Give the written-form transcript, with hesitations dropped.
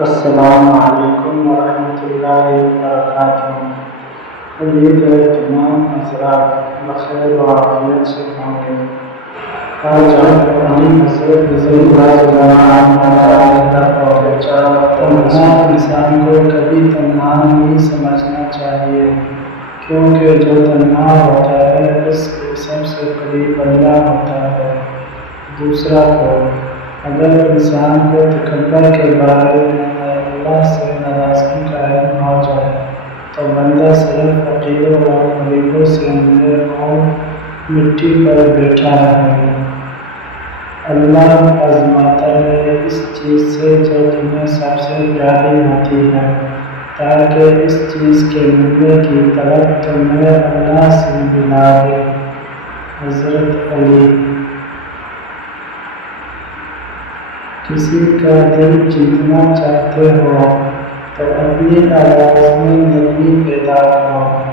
السلام علیکم ورحمۃ اللہ وبرکاتہ۔ امید ہے تمام حضرات بخیر و عافیت سے ہوں گے۔ آج ہم قرآن حضرت تنہا انسان کو کبھی تنہا نہیں سمجھنا چاہیے، کیونکہ جو تنہا ہوتا ہے اس کے سب سے قریب اللہ ہوتا ہے۔ دوسرا قول، اگر انسان کو تکبر کے بارے میں اللہ سے ناراضگی کا علم ہو جائے تو بندہ صرف فقیروں اور غریبوں سے ملے اور مٹی پر بیٹھا رہے۔ اللہ آزماتا ہے اس چیز سے جو تمہیں سب سے پیاری ہوتی ہے، تاکہ اس چیز کے ملنے کی طلب تمہیں اللہ سے ملا دے۔ حضرت علی۔ کسی کا دل جیتنا چاہتے ہو تو اپنی آواز میں نرمی پیدا کرو۔